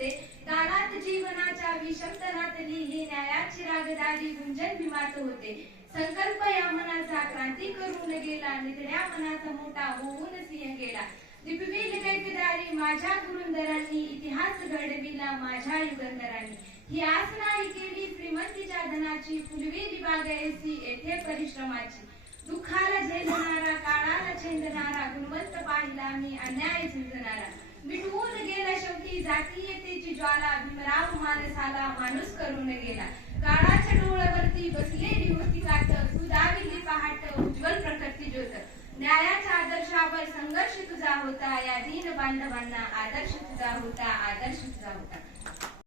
होते. गाण्यात जीवनाच्या विषमतनातली ही न्यायाची रागदारी गुंजन भीमात होते. संकल्प या मनाचा क्रांती करून गेला, निधड्या मनाचा मोठा होऊन सिंह गेला. दीपवील कैकदारी माझ्या गुरुंदरांनी, इतिहास घडविला माझ्या युगंधरांनी. ही आस नाही केली श्रीमंतीच्या धनाची, फुलवेली बागायसी येथे परिश्रमाची. दुःखाला झेलणारा, काळाला छेदणारा, गुणवंत पाहिला मी अन्याय झुंजणारा. मिटवून गेला शेवटी जातीयतेची ज्वाला, भीमराव मानसाला माणूस करून गेला. काळाच्या डोळ्यावरती बसलेली होती काट, सुदाविली पहाट उज्ज्वल प्रखरती ज्योत. न्यायाच्या आदर्शावर संघर्ष तुझा होता, या दीन बांधवांना आदर्श तुझा होता, आदर्श तुझा होता.